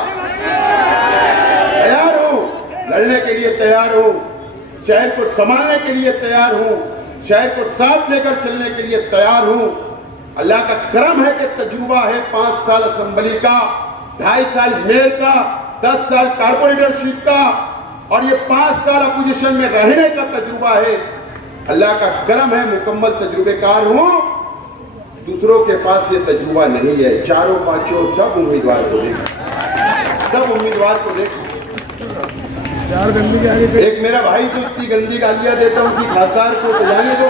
तैयार हूं, लड़ने के लिए तैयार हूं, शहर को संभालने के लिए तैयार हूं, शहर को साथ लेकर चलने के लिए तैयार हूं। अल्लाह का करम है कि तजुर्बा है 5 साल असेंबली का, 2.5 साल मेयर का, 10 साल कारपोरेटरशिप का, और ये 5 साल अपोजिशन में रहने का तजुर्बा है। अल्लाह का करम है, मुकम्मल तजुर्बेकार हूं। दूसरों के पास ये तजुर्बा नहीं है। चारों पांचों सब उम्मीदवार को देखो, सब उम्मीदवार को देखो। एक मेरा भाई जो इतनी गंदी गालियां देता हूं कि खासदार को तो जाने दो,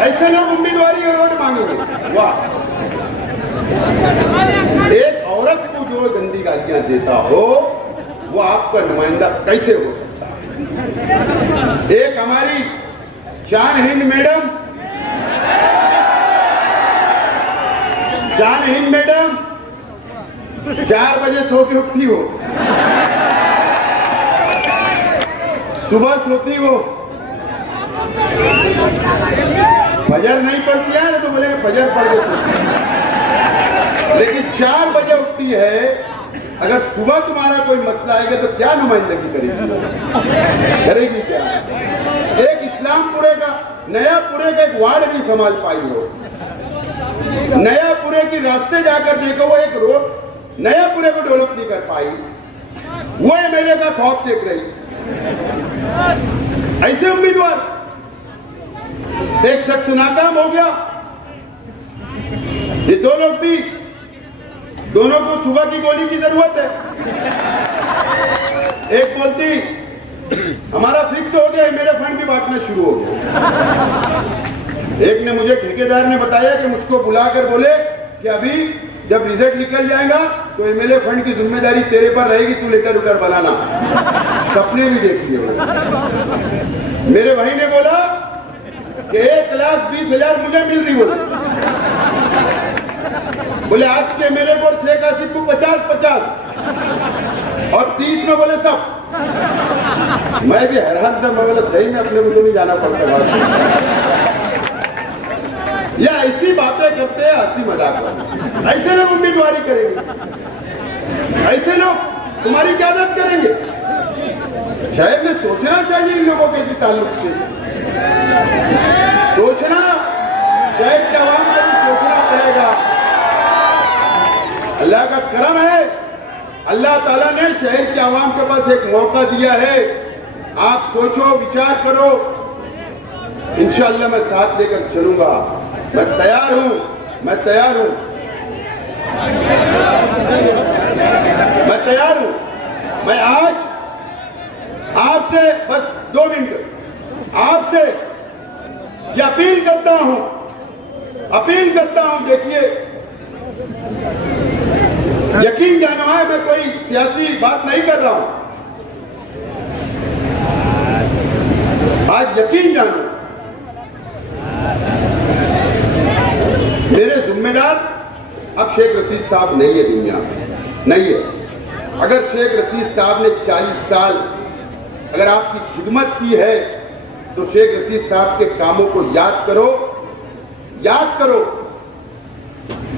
ऐसे लोग उम्मीदवारी और वोट मांगेंगे? वाह! एक औरत को जो गंदी गालियां देता हो वो आपका नुमाइंदा कैसे हो सकता है? एक हमारी शान हिंद मैडम, शान हिंद मैडम 4 बजे सो के उठती हो, सुबह सोती हो, फजर नहीं पढ़ती है तो बोले फजर पढ़ के सोती है, लेकिन 4 बजे उठती है। अगर सुबह तुम्हारा कोई मसला आएगा तो क्या नुमाइंदगी करेगी क्या? एक इस्लामपुरे का, नयापुरे का एक वार्ड भी संभाल पाई हो, नयापुरे की रास्ते जाकर देखो, वो एक रोड नयापुरे को डेवलप नहीं कर पाई, वो एमएलए का खौफ देख रही। ऐसे उम्मीदवार, एक शख्स नाकाम हो गया, ये 2 लोग भी, दोनों को सुबह की गोली की जरूरत है। एक बोलती हमारा फिक्स हो गया, मेरे फंड भी बांटना शुरू हो गया। एक ने मुझे, ठेकेदार ने बताया कि मुझको बुलाकर बोले कि अभी जब रिजल्ट निकल जाएगा तो एमएलए फंड की जिम्मेदारी तेरे पर रहेगी, तू लेकर उधर बनाना। सपने भी देख लिए। मेरे भाई ने बोला कि 1,20,000 मुझे मिल रही, बोले आज के एमएलए को शेख आसिफ को 50-50 और 30 में बोले सब। मैं भी हैरान था, मैं बोला सही में अपने को तो नहीं जाना पड़ता। या ऐसी बातें करते हैं, हंसी मजाक करते, ऐसे लोग उम्मीदवारी करेंगे, ऐसे लोग तुम्हारी क्यादत करेंगे। शहर में सोचना चाहिए इन लोगों के ताल्लुक से, सोचना, शहर के आवाम को भी सोचना पड़ेगा। अल्लाह का करम है, अल्लाह ताला ने शहर के आवाम के पास एक मौका दिया है। आप सोचो, विचार करो, इंशाअल्लाह मैं साथ लेकर चलूंगा। मैं तैयार हूं, मैं तैयार हूं, मैं तैयार हूं। मैं आज आपसे बस 2 मिनट आपसे ये अपील करता हूं, देखिए, यकीन जानो है, मैं कोई सियासी बात नहीं कर रहा हूं। आज यकीन जानो, मेरे जिम्मेदार अब शेख रशीद साहब नहीं है, दुनिया में नहीं है। अगर शेख रशीद साहब ने 40 साल अगर आपकी खिदमत की है, तो शेख रशीद साहब के कामों को याद करो, याद करो।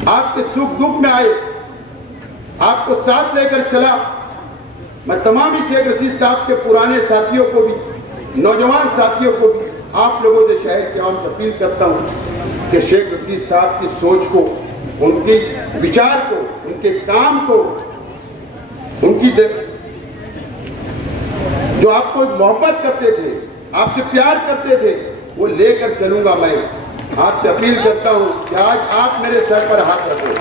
आपके सुख दुख में आए, आपको साथ लेकर चला। मैं तमाम ही शेख रशीद साहब के पुराने साथियों को भी, नौजवान साथियों को भी, आप लोगों से, शहर के आवाम से अपील करता हूं कि शेख रशीद साहब की सोच को, उनके विचार को, उनके काम को, उनकी जो आपको मोहब्बत करते थे, आपसे प्यार करते थे, वो लेकर चलूंगा। मैं आपसे अपील करता हूं कि आज आप मेरे सर पर हाथ रखो,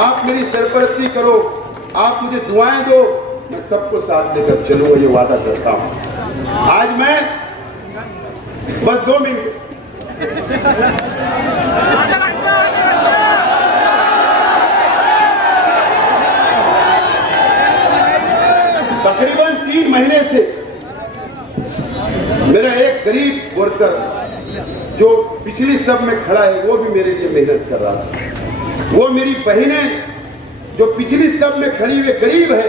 आप मेरी सरपरस्ती करो, आप मुझे दुआएं दो, मैं सबको साथ लेकर चलूंगा, ये वादा करता हूं। आज मैं बस 2 मिनट तकरीबन 3 महीने से मेरा एक गरीब वर्कर जो पिछली सब में खड़ा है, वो भी मेरे लिए मेहनत कर रहा था। वो मेरी बहनें जो पिछली सब में खड़ी हुई गरीब है,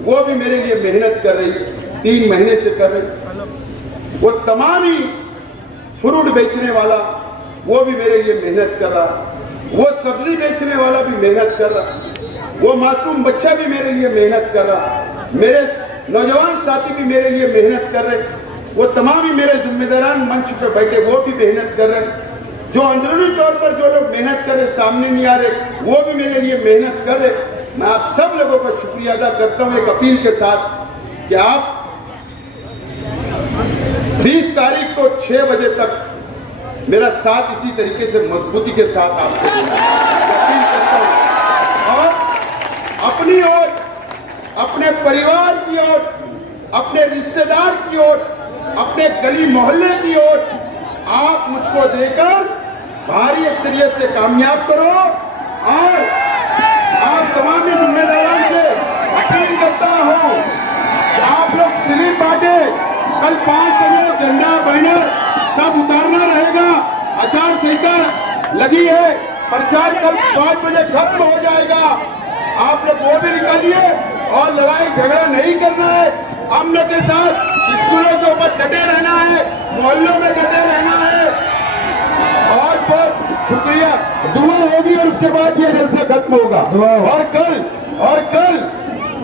वो भी मेरे लिए मेहनत कर रही, 3 महीने से कर रही। वो तमाम ही फ्रूट बेचने वाला, वो भी मेरे लिए मेहनत कर रहा। वो सब्जी बेचने वाला भी मेहनत कर रहा। वो मासूम बच्चा भी मेरे लिए मेहनत कर रहा। मेरे नौजवान साथी भी मेरे लिए मेहनत कर रहे। वो तमाम ही मेरे जिम्मेदारान मंच पे बैठे, वो भी मेहनत कर रहे। जो अंदरूनी तौर पर जो लोग मेहनत कर रहे, सामने नहीं आ रहे, वो भी मेरे लिए मेहनत कर रहे। मैं आप सब लोगों का शुक्रिया अदा करता हूं एक अपील के साथ कि आप 20 तारीख को 6 बजे तक मेरा साथ इसी तरीके से मजबूती के साथ आपको देना अपील करता हूं। और अपनी ओर, अपने परिवार की ओर, अपने रिश्तेदार की ओर, अपने गली मोहल्ले की ओर आप मुझको देकर भारी अक्सरियत से कामयाब करो। और आप तमाम जिम्मेदारों से अपील करता हूं कि आप लोग स्लिप बांटे। कल 5 बजे झंडा बैनर सब उतारना रहेगा। आचार संहिता लगी है, प्रचार कल 5 बजे खत्म हो जाएगा। आप लोग वो भी निकालिए और लड़ाई झगड़ा नहीं करना है। अमन के साथ स्कूलों के ऊपर डटे रहना है, मोहल्लों में डटे रहना है। और बहुत शुक्रिया, दुआ होगी और उसके बाद ये जलसा खत्म होगा। और कल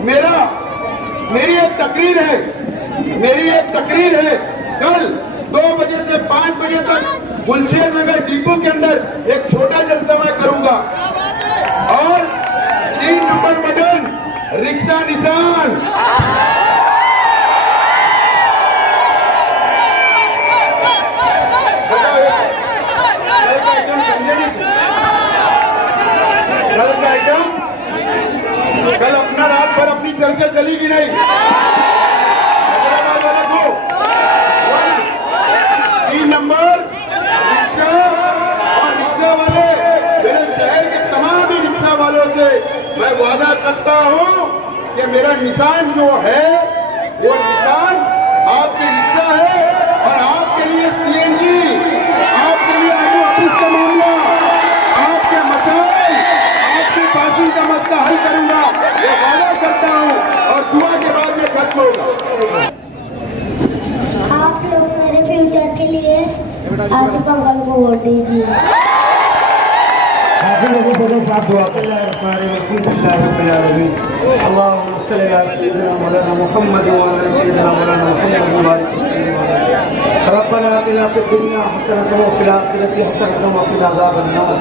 मेरी एक तकरीर है, कल 2 बजे से 5 बजे तक गुलशेर नगर डिपो के अंदर एक छोटा जलसा मैं करूंगा। और 3 नंबर बटन रिक्शा निशान, कल अपना रात भर अपनी चर्चा चलेगी नहीं। 3 नंबर रिक्शा और रिक्शा वाले, मेरे शहर के तमाम ही रिक्शा वालों से मैं वादा करता हूं कि मेरा निशान जो है वो निशान आपके रिक्शा है। और आपके लिए सीएनजी, आपके लिए आलू ऑफिस का मामला, आपके मसाइल, आपके पासिंग का मसला हल करूंगा, ये वादा करता हूं। और दुआ के बाद में खत्म होगा। आप लोग मेरे फ्यूचर के लिए आसिफ अंकल को वोट दीजिए। आखिर लोगों को साथ दुआ अल्लाहुम्मा सल्ली अला सय्यिदिना मौलाना मुहम्मद व अला सय्यिदिना मौलाना मुहम्मद रब्बना आतिना फिद दुनिया हसनतन व फिल आखिरति हसनतन व क़िना अज़ाबन्नार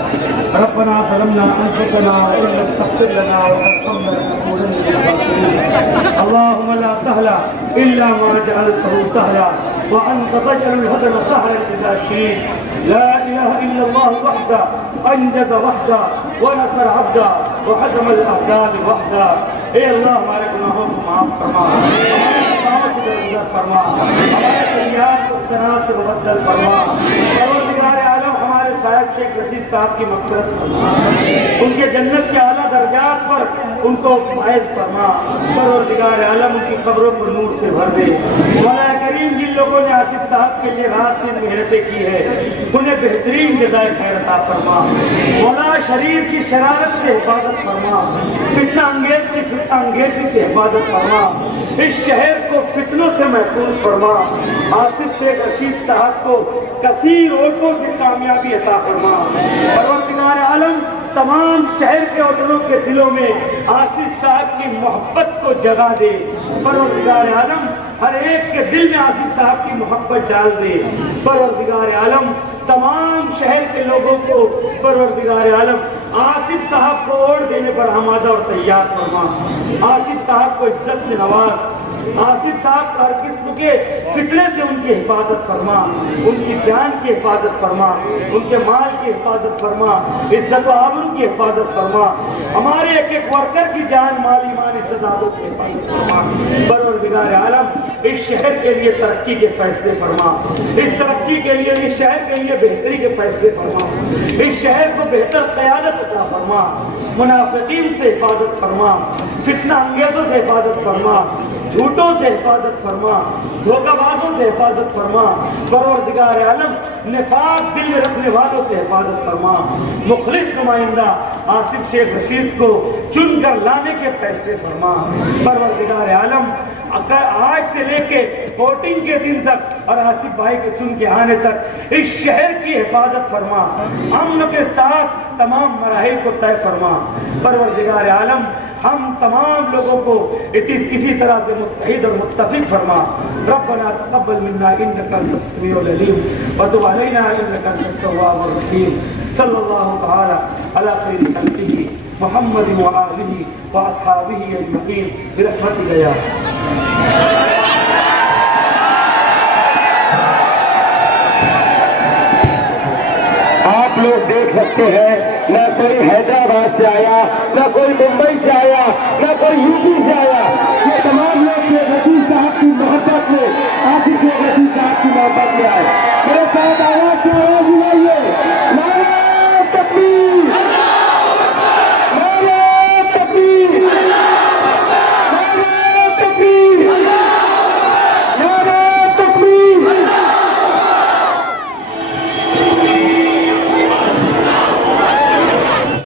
रब्बना ज़लमना अनफुसना व इन लम तग़फिर लना व तर्हमना लनकूनन्ना मिनल ख़ासिरीन अल्लाहुम्मा ला सहला इल्ला मा जअलतहु सहला व अंत तजअलुल हज़न सहलन इज़ा शि'त ला इलाहा इल्लल्लाह वहदा अंजज़ वहदा व नसर अब्दा व हज़मल अहज़ाब वहदा। ए अल्लाह हमारे गुनाहों को माफ़ फरमा, फरमा हमारे सय्यात को सनात से मुबद्दल फरमा। परवरदिगार आलम हमारे साहिब शेख रशीद साहब की मग़फ़िरत फरमा, उनके जन्नत के आला दर्जात पर उनको फायज़ फरमा। परवरदिगार आलम उनकी कब्रों को नूर से भर दे। मौला करीम जिन लोगों ने आसिफ साहब के लिए रात दिन मेहनतें की है उन्हें बेहतरीन जज़ाए खैर अता फरमा। मौला शरीर की शरारत से हिफाजत फरमा, फितना अंगेज की फितना अंगेजी से हिफाजत फरमा। इस शहर को फितनों से महफूज फरमा। आसिफ शेख रशीद साहब को कसीर वोटों से कामयाबी अता फरमा। परवरदिगार आलम तमाम शहर के वतनों के दिलों में आसिफ साहब की मोहब्बत को जगा दे। परवरदिगार आलम हर एक के दिल में आसिफ साहब की मोहब्बत डाल दे। परवरदिगार आलम तमाम शहर के लोगों को परवरदिगार आलम आसिफ साहब को वोट देने पर आमादा और तैयार फरमा। आसिफ साहब को इज्जत से नवाज, आसिफ साहब हर किस्म के फितने से उनकी हिफाजत फरमा, उनकी जान की हिफाजत फरमा, उनके माल की हिफाजत फरमा, इज्जत व आबरू की हिफाजत फरमा। हमारे एक एक वर्कर की जान, माल, ईमान, इज्जत आबरू की हिफाजत फरमा। परवरदिगार आलम इस शहर के लिए तरक्की के फैसले फरमा, इस तरक्की के लिए, इस शहर के लिए बेहतरी के फैसले फरमा, इस शहर को बेहतर क़यादत अता फरमा। मुनाफिकीन से हिफाजत फरमा, फितना अंगेजों से हिफाजत फरमा, झूठों से हिफाजत फरमा, धोखाबाजों से हिफाजत फरमा। परवरदिगार आलम निफाक दिल में रखने वालों से हिफाजत फरमा। मुखलिस नुमाइंदा आसिफ शेख रशीद को चुनकर लाने के फैसले फरमा। परवरदिगार आलम आज से लेके वोटिंग के दिन तक और आसिफ भाई के चुन के आने तक इस शहर की हिफाजत फरमा। अमन के साथ तमाम मराहिल को तय फरमा। परवरदिगार आलम हम तमाम लोगों को इसी तरह से मुत्तहिद और मुत्तफिक फरमा। रब्बना तक़ब्बल मिन्ना इन्नका अंतस समीउल अलीम व तुब अलैना इन्नका अंतत तव्वाबुर रहीम। सल्लल्लाहु तआला अला खैरि खल्क़िही मुहम्मद व आलिहि व अस्हाबिही अजमईन बिरहमतिका या आप लोग देख सकते हैं, न कोई हैदराबाद से आया, न कोई मुंबई से आया, न कोई यूपी से आया। ये तमाम लोग शेख रशीद साहब की मोहब्बत में आसिफ शेख